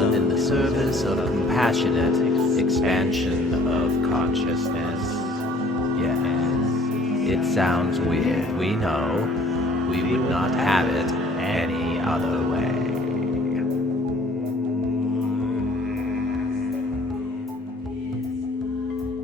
done in the service of compassionate expansion of consciousness. Yes, it sounds weird, we know. We would not have it any other way.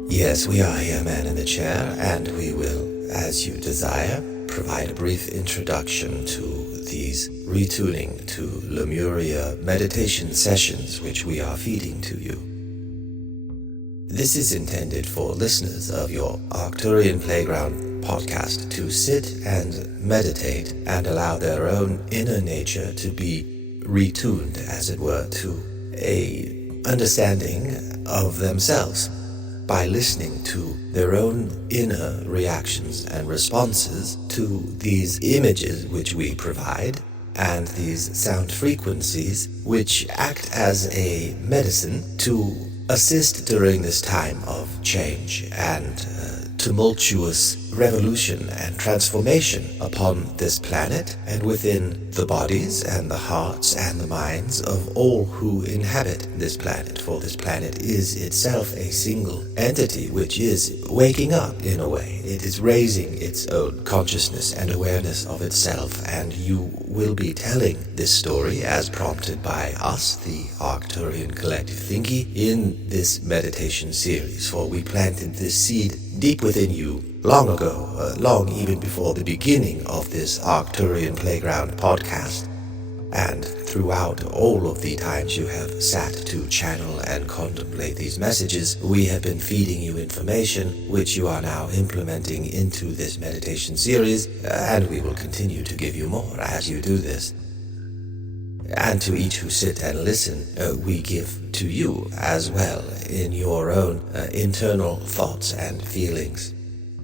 Yes, we are here, man in the chair, and we will, as you desire, provide a brief introduction to these ReTuning to Lemuria meditation sessions which we are feeding to you. This is intended for listeners of your Arcturian Playground podcast to sit and meditate and allow their own inner nature to be retuned, as it were, to a understanding of themselves, by listening to their own inner reactions and responses to these images which we provide and these sound frequencies which act as a medicine to assist during this time of change and tumultuous revolution and transformation upon this planet and within the bodies and the hearts and the minds of all who inhabit this planet. For this planet is itself a single entity which is waking up in a way. It is raising its own consciousness and awareness of itself, and you will be telling this story as prompted by us, the Arcturian Collective Thingy, in this meditation series. For we planted this seed deep within you long ago, long even before the beginning of this Arcturian Playground podcast. And throughout all of the times you have sat to channel and contemplate these messages, we have been feeding you information which you are now implementing into this meditation series, and we will continue to give you more as you do this. And to each who sit and listen, we give to you as well in your own internal thoughts and feelings.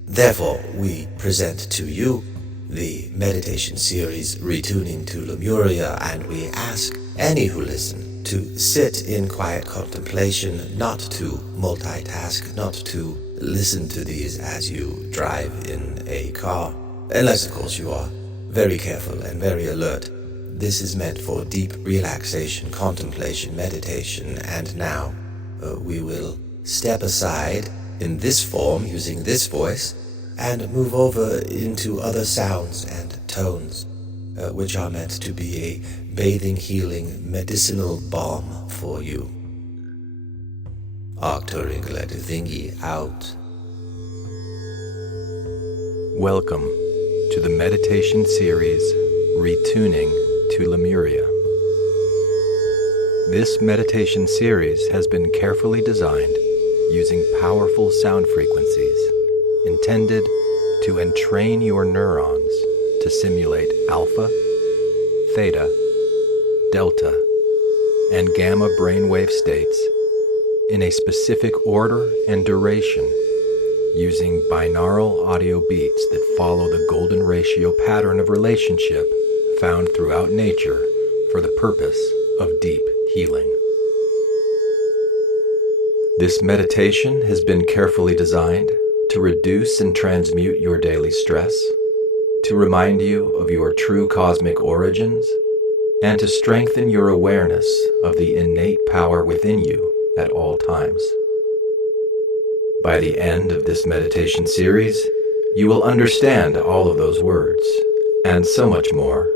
Therefore, we present to you the meditation series ReTuning to Lemuria, and we ask any who listen to sit in quiet contemplation, not to multitask, not to listen to these as you drive in a car, unless of course you are very careful and very alert. This is meant for deep relaxation, contemplation, meditation, and now we will step aside in this form, using this voice, and move over into other sounds and tones, which are meant to be a bathing, healing, medicinal balm for you. Arcturian Collective Thingy out. Welcome to the meditation series ReTuning to Lemuria. This meditation series has been carefully designed using powerful sound frequencies intended to entrain your neurons to simulate alpha, theta, delta, and gamma brainwave states in a specific order and duration, using binaural audio beats that follow the golden ratio pattern of relationship found throughout nature for the purpose of deep healing. This meditation has been carefully designed to reduce and transmute your daily stress, to remind you of your true cosmic origins, and to strengthen your awareness of the innate power within you at all times. By the end of this meditation series, you will understand all of those words, and so much more,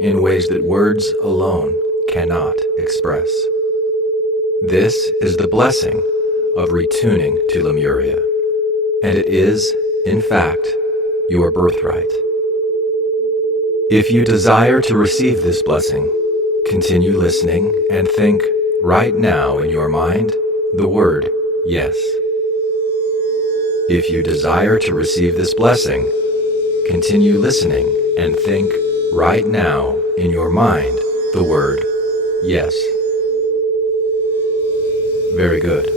in ways that words alone cannot express. This is the blessing of ReTuning to Lemuria, and it is, in fact, your birthright. If you desire to receive this blessing, continue listening and think right now in your mind the word yes. If you desire to receive this blessing, continue listening and think right now in your mind the word yes. Very good.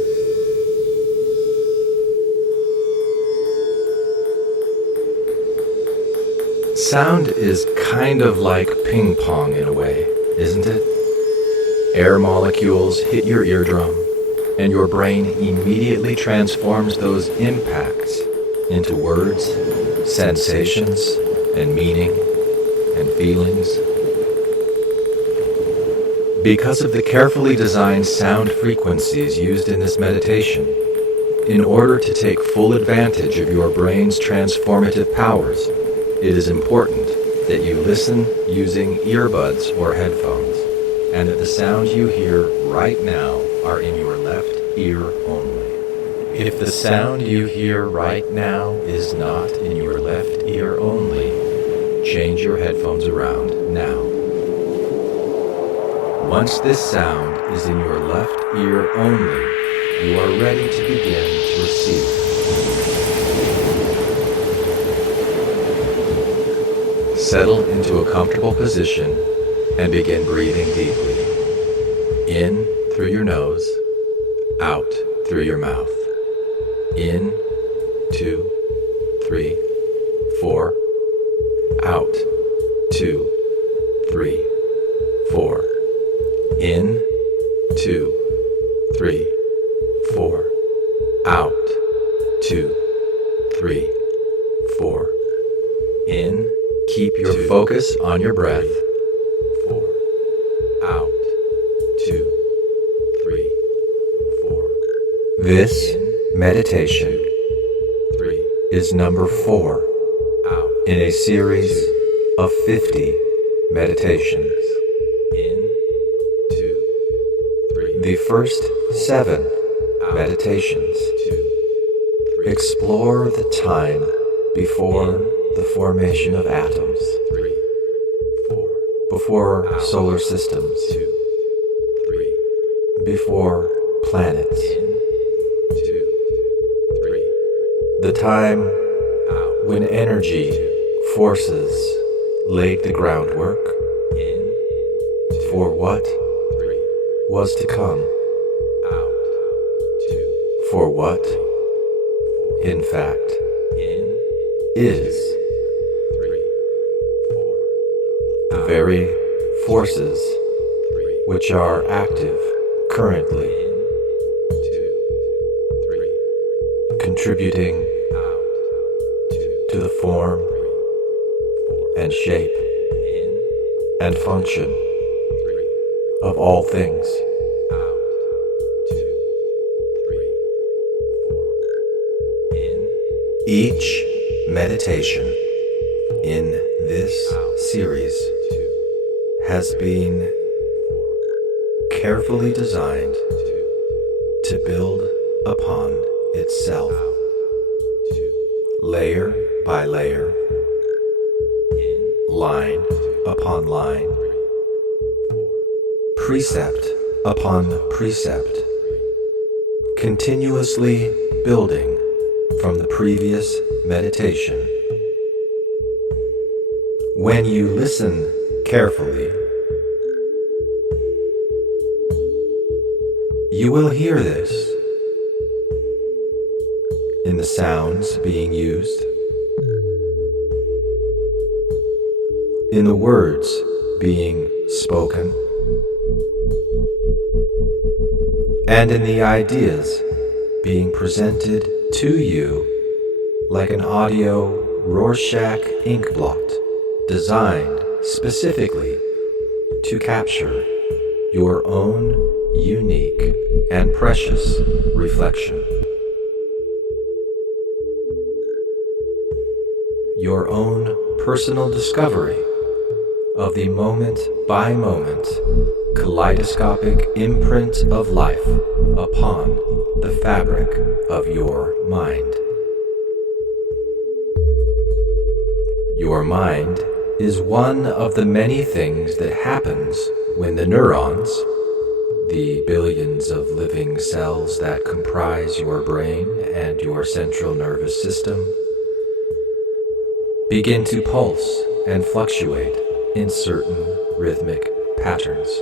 Sound is kind of like ping pong in a way, isn't it? Air molecules hit your eardrum, and your brain immediately transforms those impacts into words, sensations, and meaning, and feelings. Because of the carefully designed sound frequencies used in this meditation, in order to take full advantage of your brain's transformative powers, it is important that you listen using earbuds or headphones, and that the sounds you hear right now are in your left ear only. If the sound you hear right now is not in your left ear only, change your headphones around now. Once this sound is in your left ear only, you are ready to begin to receive. Settle into a comfortable position and begin breathing deeply. In through your nose, out through your mouth. In, 2, 3, 4. Out, 2, 3, 4. In, 2, 3, 4. Out, 2, 3, 4. In, keep your focus on your breath. 4. Out, 2, 3, 4. This meditation is number 4 in a series of 50 meditations. The first 7 meditations explore the time before the formation of atoms, before solar systems, before planets. The time when energy forces laid the groundwork for what was to come, for what, in fact, is. The very forces which are active currently, contributing to the form and shape and function of all things. Each meditation in this series has been carefully designed to build upon itself, layer by layer, line upon line, precept upon precept, continuously building from the previous meditation. When you listen carefully, you will hear this in the sounds being used, in the words being spoken, and in the ideas being presented to you like an audio Rorschach ink blot designed specifically to capture your own unique and precious reflection. Your own personal discovery of the moment-by-moment kaleidoscopic imprint of life upon the fabric of your mind. Your mind is one of the many things that happens when the neurons, the billions of living cells that comprise your brain and your central nervous system, begin to pulse and fluctuate in certain rhythmic patterns.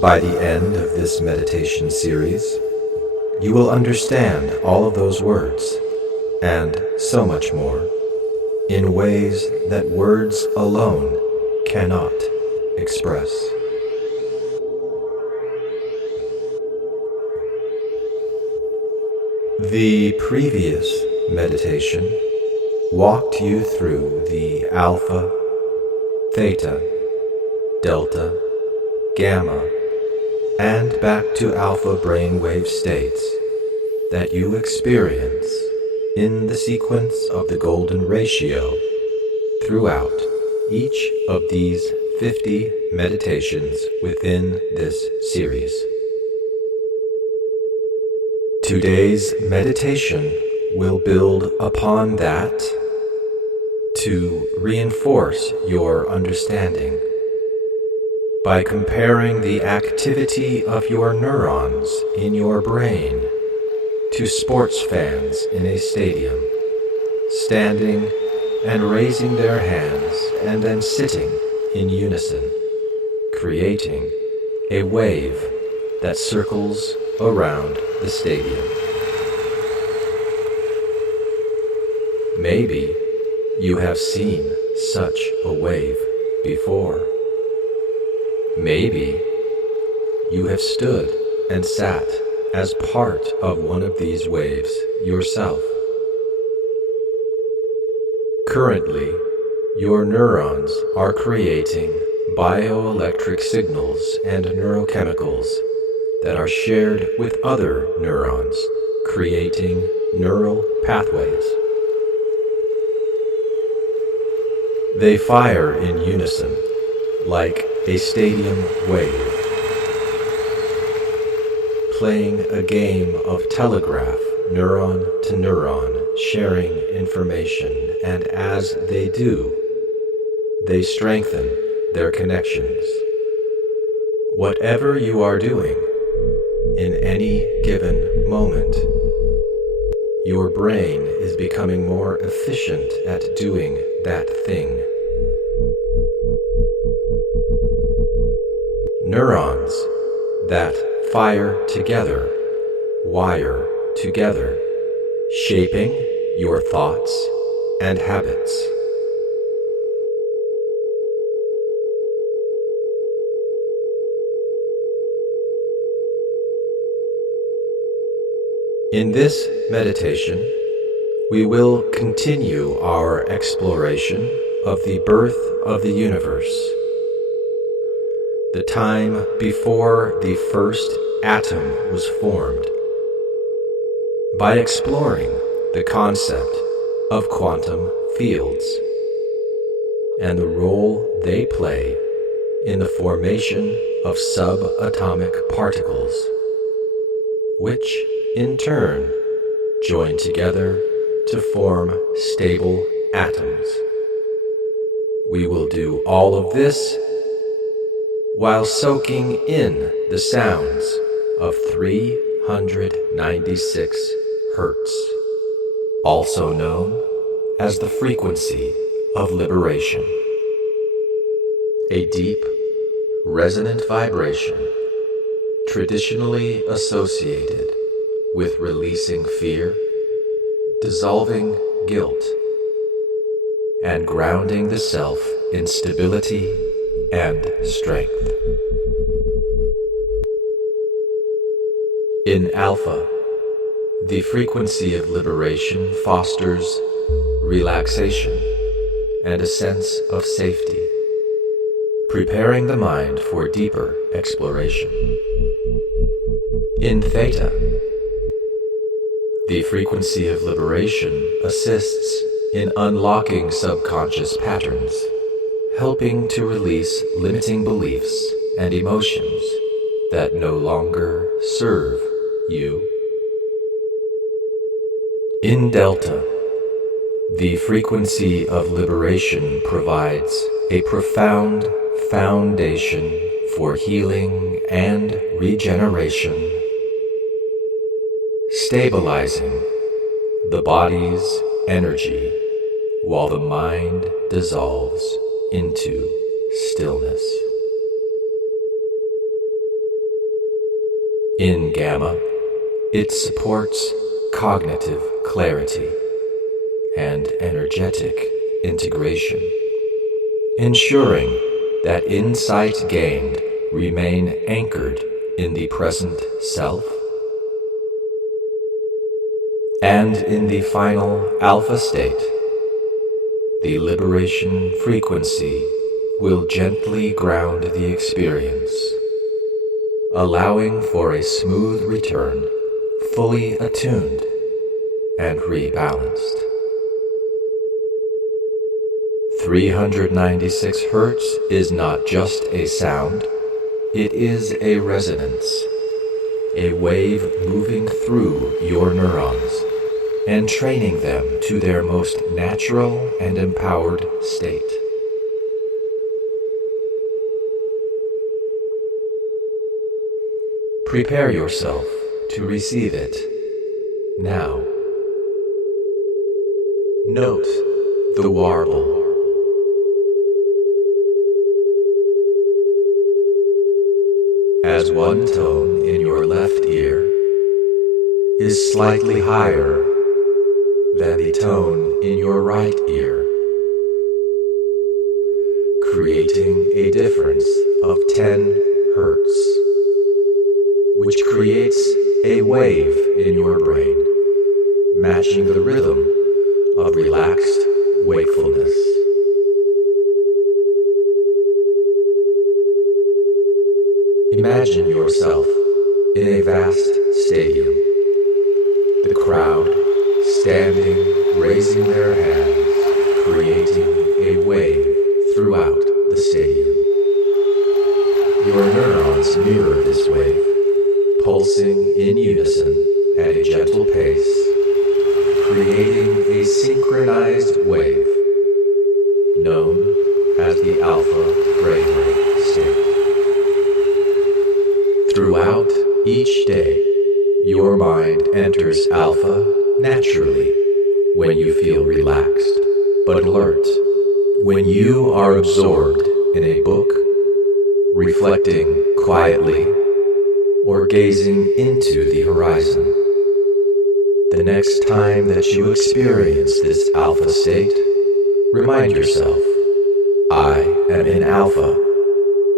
By the end of this meditation series, you will understand all of those words, and so much more, in ways that words alone cannot express. The previous meditation walked you through the alpha, theta, delta, gamma, and back to alpha brainwave states that you experience in the sequence of the golden ratio throughout each of these 50 meditations within this series. Today's meditation will build upon that to reinforce your understanding by comparing the activity of your neurons in your brain to sports fans in a stadium, standing and raising their hands and then sitting in unison, creating a wave that circles around the stadium. Maybe you have seen such a wave before. Maybe you have stood and sat as part of one of these waves yourself. Currently, your neurons are creating bioelectric signals and neurochemicals that are shared with other neurons, creating neural pathways. They fire in unison, like a stadium wave, playing a game of telegraph, neuron to neuron, sharing information, and as they do, they strengthen their connections. Whatever you are doing in any given moment, your brain is becoming more efficient at doing that thing. Neurons that fire together, wire together, shaping your thoughts and habits. In this meditation, we will continue our exploration of the birth of the universe, the time before the first atom was formed, by exploring the concept of quantum fields and the role they play in the formation of subatomic particles, which in turn join together to form stable atoms. We will do all of this while soaking in the sounds of 396 Hertz, also known as the frequency of liberation. A deep, resonant vibration traditionally associated with releasing fear, dissolving guilt, and grounding the self in stability and strength. In Alpha, the frequency of liberation fosters relaxation and a sense of safety, preparing the mind for deeper exploration. In Theta, the frequency of liberation assists in unlocking subconscious patterns, helping to release limiting beliefs and emotions that no longer serve you. In Delta, the frequency of liberation provides a profound foundation for healing and regeneration, stabilizing the body's energy while the mind dissolves into stillness. In Gamma, it supports cognitive clarity and energetic integration, ensuring that insight gained remain anchored in the present self. And in the final Alpha state, the liberation frequency will gently ground the experience, allowing for a smooth return, fully attuned and rebalanced. 396 Hz is not just a sound, it is a resonance, a wave moving through your neurons and training them to their most natural and empowered state. Prepare yourself to receive it now. Note the warble. As one tone in your left ear is slightly higher than the tone in your right ear, creating a difference of 10 Hz, which creates a wave in your brain, matching the rhythm of relaxed wakefulness. Imagine yourself in a vast stadium, the crowd standing, raising their hands, creating a wave throughout the stadium. Your neurons mirror this wave, pulsing in unison at a gentle pace, creating a synchronized wave known as the alpha brainwave state. Throughout each day, your mind enters alpha naturally when you feel relaxed but alert, when you are absorbed in a book, reflecting quietly, or gazing into the horizon. The next time that you experience this alpha state, remind yourself, I am in alpha.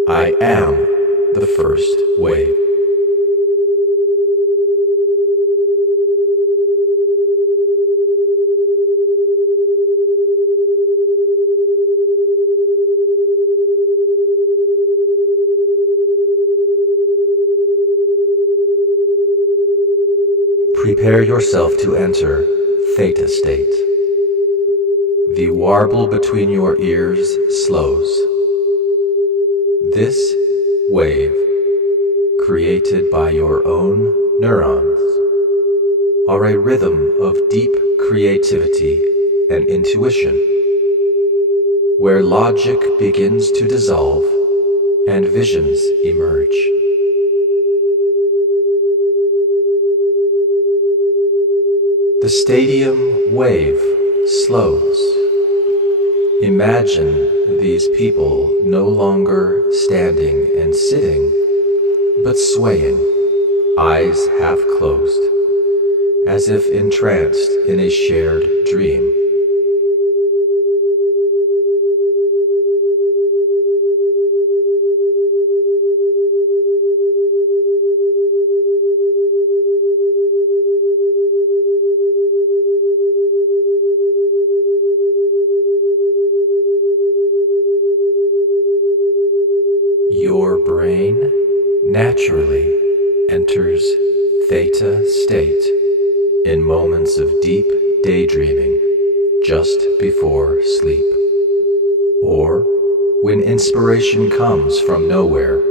I am the first wave. Prepare yourself to enter theta state. The warble between your ears slows. This wave, created by your own neurons, are a rhythm of deep creativity and intuition, where logic begins to dissolve and visions emerge. The stadium wave slows. Imagine these people no longer standing and sitting, but swaying, eyes half closed, as if entranced in a shared dream. Your brain naturally enters theta state in moments of deep daydreaming just before sleep, or when inspiration comes from nowhere,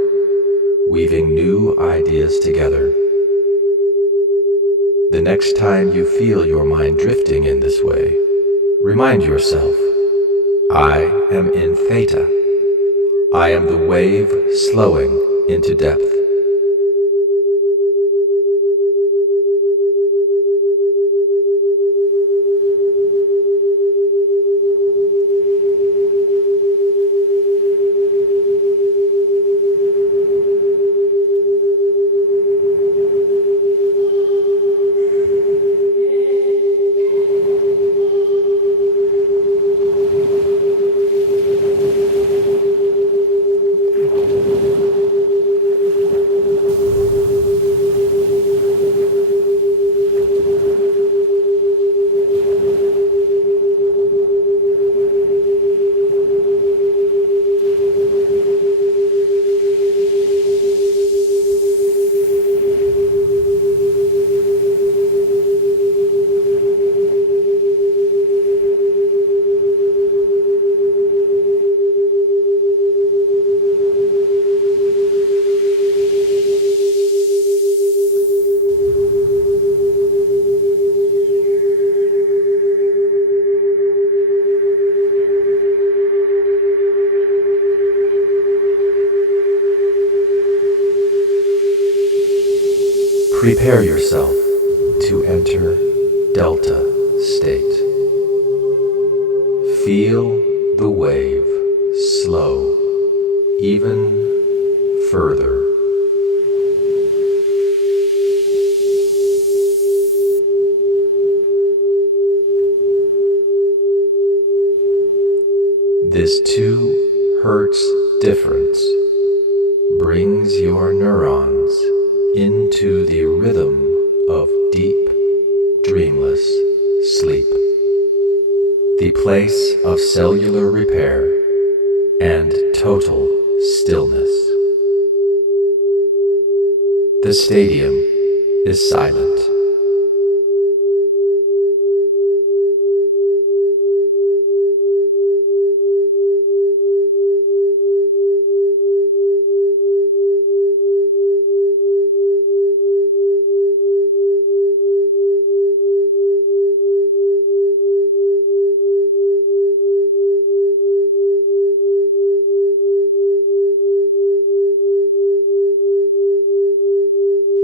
weaving new ideas together. The next time you feel your mind drifting in this way, remind yourself, I am in theta. I am the wave slowing into depth. Prepare yourself to enter Delta state. Feel the wave slow even further. This 2 hertz difference brings your neurons into the rhythm of deep, dreamless sleep, the place of cellular repair and total stillness. The stadium is silent.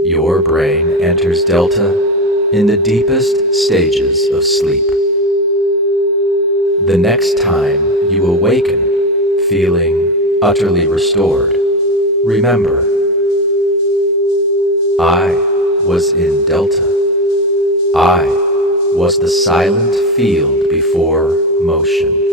Your brain enters Delta in the deepest stages of sleep. The next time you awaken feeling utterly restored, remember, I was in Delta. I was the silent field before motion.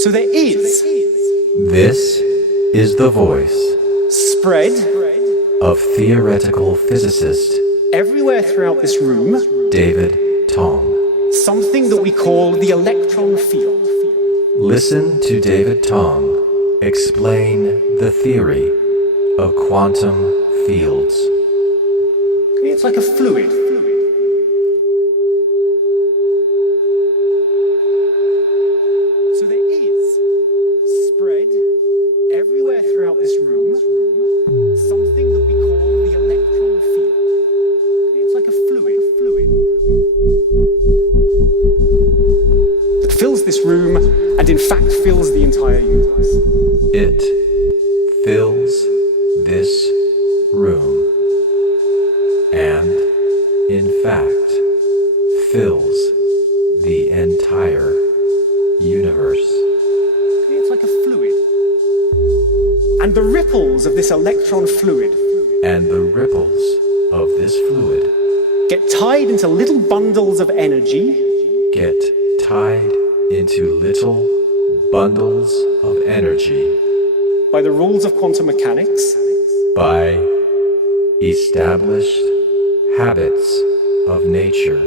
So there is. This is the voice Spread of theoretical physicist everywhere throughout this room, David Tong. something that we call the electron field. Listen to David Tong explain the theory of quantum fields. It's like a fluid. So there is spread everywhere throughout this room, something that we call the electron field. It's like a fluid that fills this room and in fact fills the entire universe. It fills this room and, in fact, fills the entire universe. It's like a fluid. And the ripples of this electron fluid And the ripples of this fluid get tied into little bundles of energy get tied into little bundles of energy by the rules of quantum mechanics, by established habits of nature.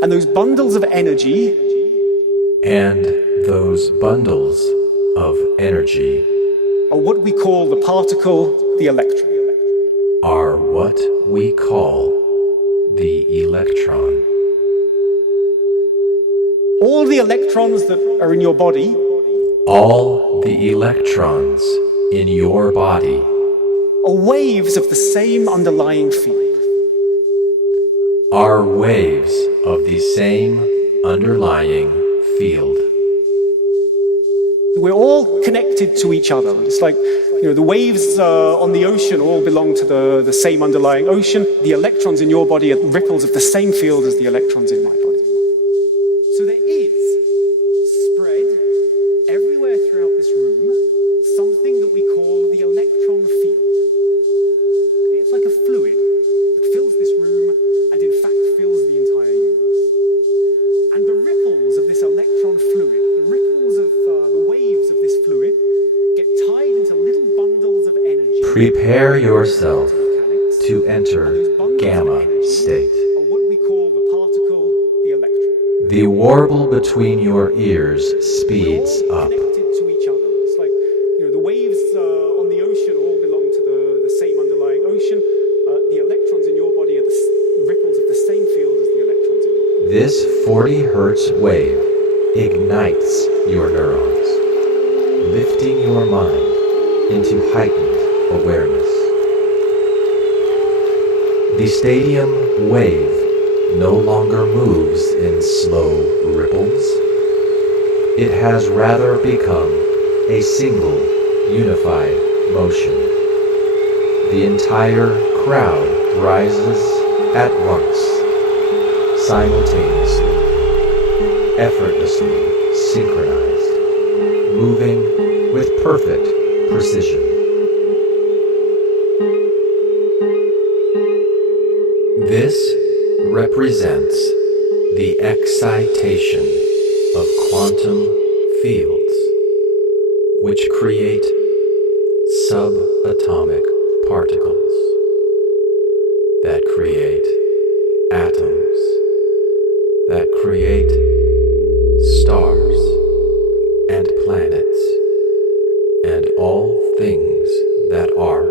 and those bundles of energy And those bundles of energy are what we call the particle, the electron. are what we call the electron. All the electrons that are in your body All the electrons in your body are waves of the same underlying field. are waves of the same underlying field. We're all connected to each other. It's like, the waves on the ocean all belong to the same underlying ocean. The electrons in your body are ripples of the same field as the electrons in my body. So there is spread everywhere throughout this room something that we call the electron field. It's like a fluid that fills this room and in fact fills the entire universe. And the ripples of this electron fluid, the ripples of the waves of this fluid, get tied into little bundles of energy. Prepare yourself to enter gamma state. Or what we call the particle, the electron. The warble between your ears speeds We're all up. connected to each other. It's like, the waves on the ocean all belong to the same underlying ocean. The electrons in your body are the ripples of the same field as the electrons in your body. This 40 hertz wave ignites your neurons, lifting your mind into heightened awareness. The stadium wave no longer moves in slow ripples. It has rather become a single, unified motion. The entire crowd rises at once, simultaneously, effortlessly synchronized, moving with perfect precision. This represents the excitation of quantum fields, which create subatomic particles that create atoms, that create stars and planets, and all things that are.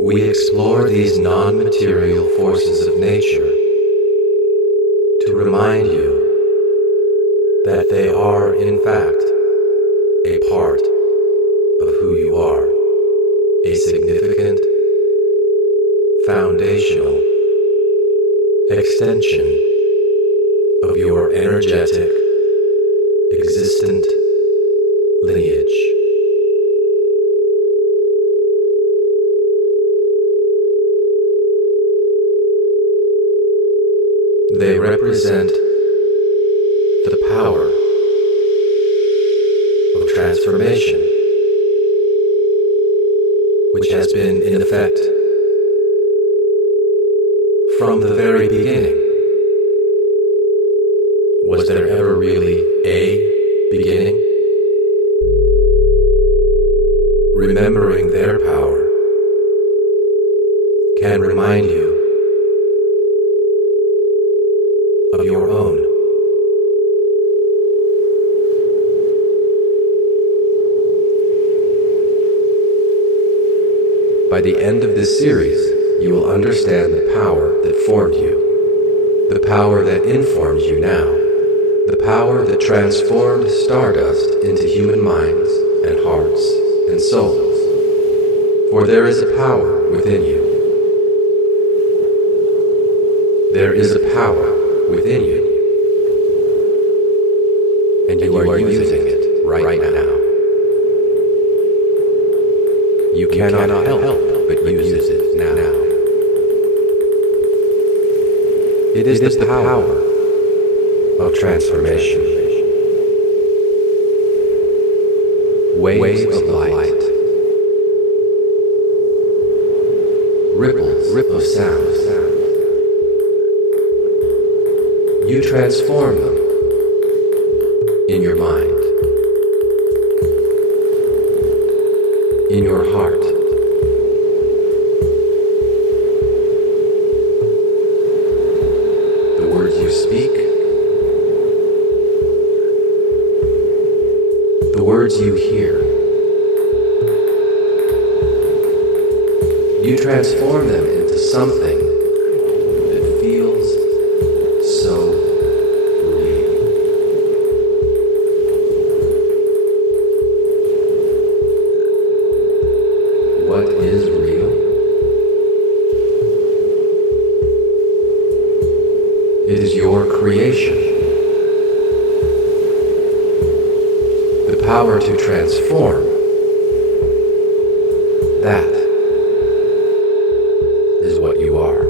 We explore these non-material forces of nature to remind you that they are, in fact, a part of who you are, a significant, foundational extension of your energetic, existent lineage. They represent the power of transformation, which has been in effect from the very beginning. Was there ever really a beginning? Remembering their power can remind you of your own. By the end of this series, you will understand the power that formed you, the power that informs you now, the power that transformed stardust into human minds and hearts and souls. For there is a power within you. There is a power within you, and you are using it right now. You cannot help but use it now. It is the power of transformation. Waves of light, ripples of sound. You transform them in your mind, in your heart. The words you speak, The words you hear, you transform them into something that feels so real. What is real? It is your creation. The power to transform. That is what you are.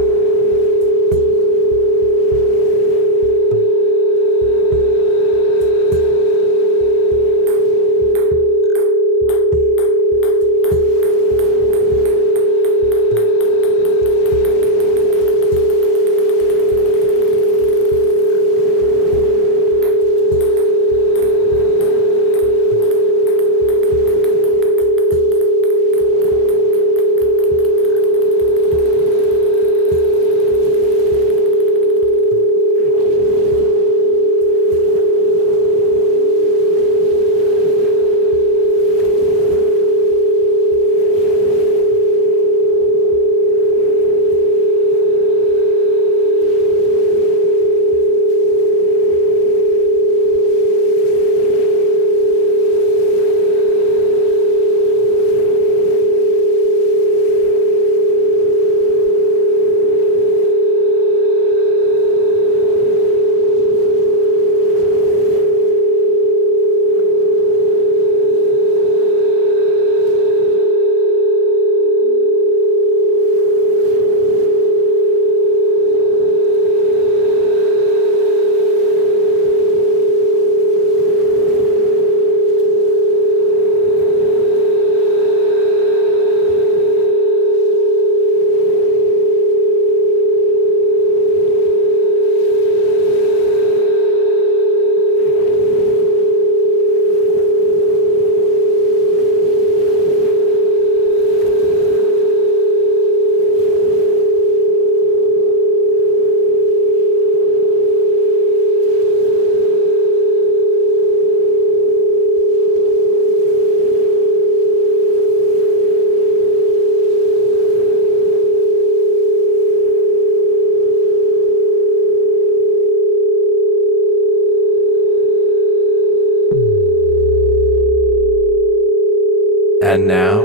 And now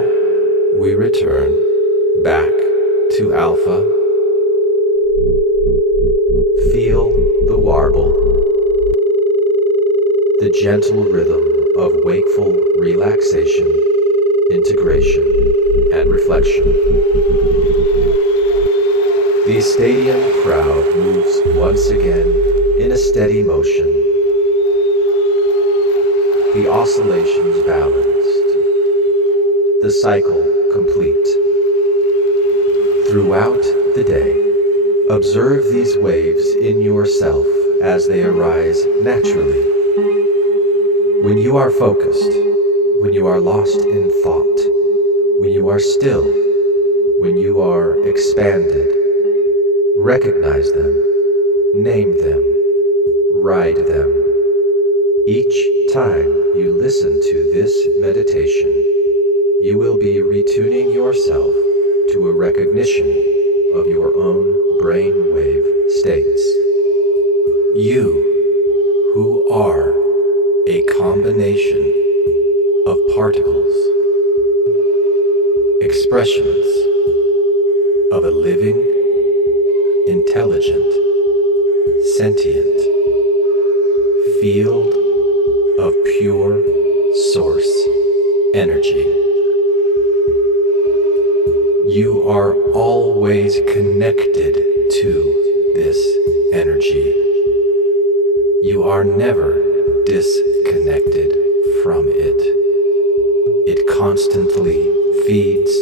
we return back to Alpha. Feel the warble, the gentle rhythm of wakeful relaxation, integration, and reflection. The stadium crowd moves once again in a steady motion. The oscillations balanced. The cycle complete. Throughout the day, observe these waves in yourself as they arise naturally. When you are focused, when you are lost in thought, when you are still, when you are expanded, recognize them, name them, ride them. Each time you listen to this meditation, you will be retuning yourself to a recognition of your own brainwave states. You, who are a combination of particles, expressions of a living, intelligent, sentient field of pure source energy. You are always connected to this energy. You are never disconnected from it. It constantly feeds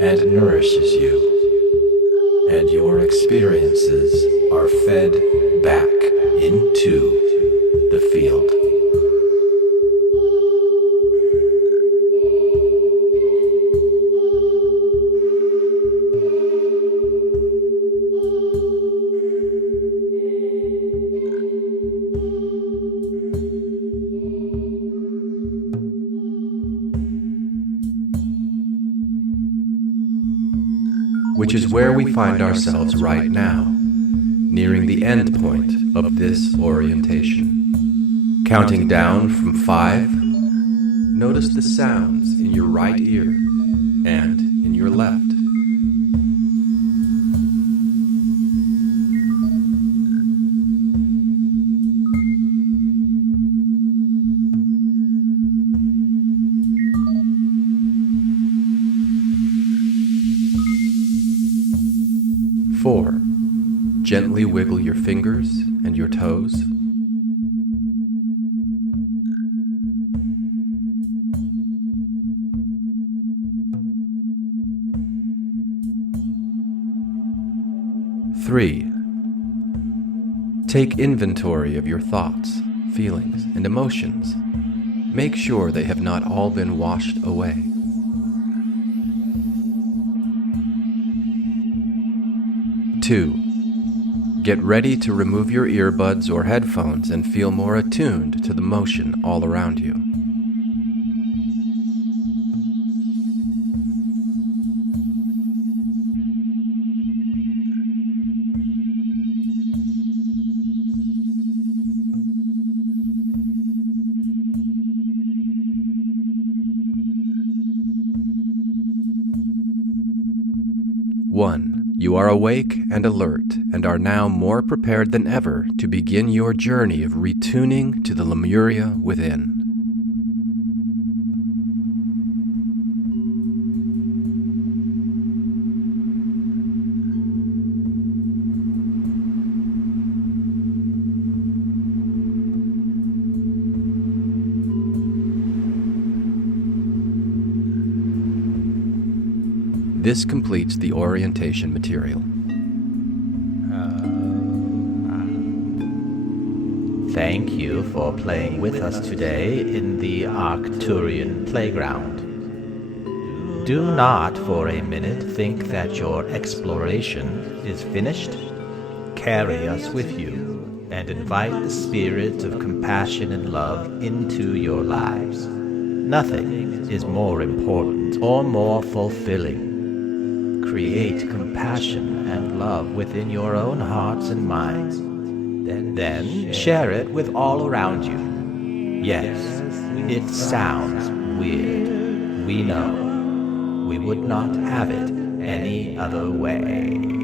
and nourishes you, and your experiences are fed back into the field. which is where we find ourselves right now, nearing the end point of this orientation. Counting down from 5, notice the sounds in your right ear and in your left. 4. Gently wiggle your fingers and your toes. 3. Take inventory of your thoughts, feelings, and emotions. Make sure they have not all been washed away. 2. Get ready to remove your earbuds or headphones and feel more attuned to the motion all around you. 1. You are awake and alert and are now more prepared than ever to begin your journey of retuning to the Lemuria within. This completes the orientation material. Thank you for playing with us today in the Arcturian Playground. Do not for a minute think that your exploration is finished. Carry us with you and invite the spirit of compassion and love into your lives. Nothing is more important or more fulfilling. Create compassion and love within your own hearts and minds. Then share it with all around you. Yes, it sounds weird. We know. We would not have it any other way.